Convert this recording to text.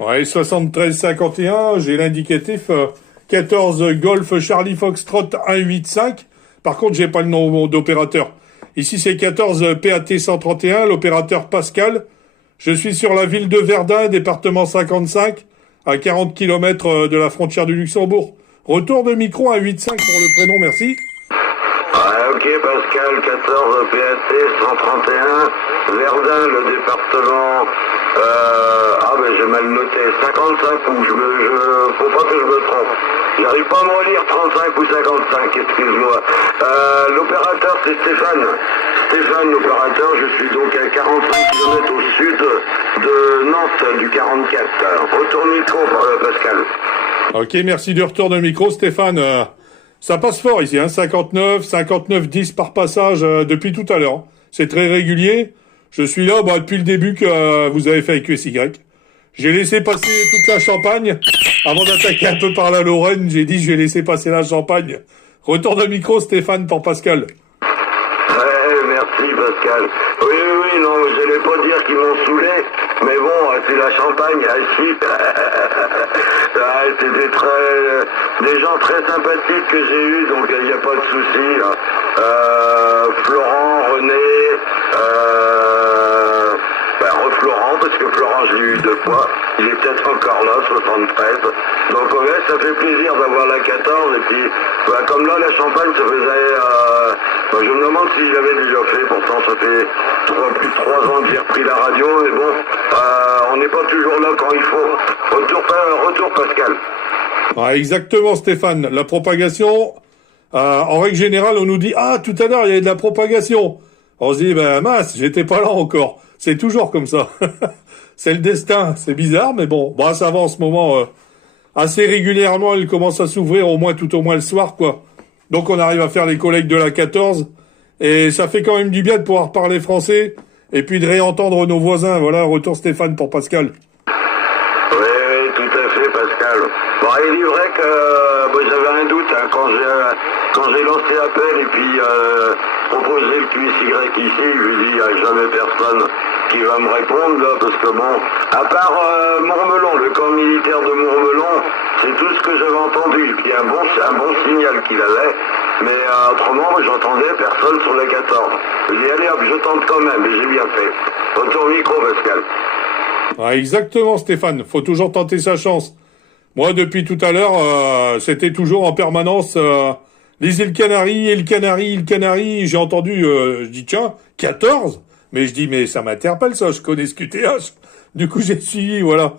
Ouais, 73-51, j'ai l'indicatif 14 Golf Charlie Foxtrot 185. Par contre, j'ai pas le nom d'opérateur. Ici, c'est 14 PAT 131, l'opérateur Pascal. Je suis sur la ville de Verdun, département 55, à 40 km de la frontière du Luxembourg. Retour de micro à 8.5 pour le prénom, merci. Ouais, ok, Pascal, 14 PAT 131, Verdun, le département... j'ai mal noté, 55 ou faut pas que je me trompe. J'arrive pas à me relire 35 ou 55, excuse-moi. L'opérateur, c'est Stéphane. Stéphane, l'opérateur, je suis donc à 45 km au sud de Nantes, du 44. Retourne micro, Pascal. Ok, merci du retour de micro, Stéphane. Ça passe fort ici, hein, 59, 10 par passage depuis tout à l'heure. C'est très régulier. Je suis là depuis le début que vous avez fait avec QSY. J'ai laissé passer toute la Champagne. Avant d'attaquer un peu par la Lorraine, j'ai dit je vais laisser passer la Champagne. Retour de micro, Stéphane, pour Pascal. Ouais, merci Pascal. Oui, non, je n'allais pas dire qu'ils m'ont saoulé, mais bon, c'est la Champagne, ici. C'était des gens très sympathiques que j'ai eus, donc il n'y a pas de souci. Florent, René, Florent, parce que Florent, je l'ai eu 2 fois. Il est peut-être encore là, 73. Donc, ouais, ça fait plaisir d'avoir la 14. Et puis, comme là, la Champagne, ça faisait... je me demande si j'avais déjà fait. Pourtant, ça fait plus de 3 ans que j'ai repris la radio. Mais bon, on n'est pas toujours là quand il faut. Retour Pascal. Ouais, exactement, Stéphane. La propagation, en règle générale, on nous dit « Ah, tout à l'heure, il y avait de la propagation ». On se dit « mince, j'étais pas là encore ». C'est toujours comme ça. C'est le destin. C'est bizarre, mais bon. Ça va en ce moment assez régulièrement. Il commence à s'ouvrir tout au moins le soir, quoi. Donc on arrive à faire les collègues de la 14. Et ça fait quand même du bien de pouvoir parler français. Et puis de réentendre nos voisins. Voilà, retour Stéphane pour Pascal. Oui, tout à fait, Pascal. Il est vrai que j'avais un doute quand j'ai lancé l'appel et puis proposé le QSY ici. Je lui ai dit, il n'y a jamais personne qui va me répondre, là, parce que bon, à part Mourmelon, le camp militaire de Mourmelon, c'est tout ce que j'avais entendu. Puis un bon signal qu'il avait, mais autrement, moi, j'entendais personne sur la 14. J'ai dit, allez hop, je tente quand même, et j'ai bien fait. Retour micro, Pascal. Ah, exactement, Stéphane. Faut toujours tenter sa chance. Moi, depuis tout à l'heure, c'était toujours en permanence les îles Canaries. J'ai entendu, je dis tiens, 14. Mais je dis mais ça m'interpelle ça. Je connais ce QTH. Du coup, j'ai suivi, voilà.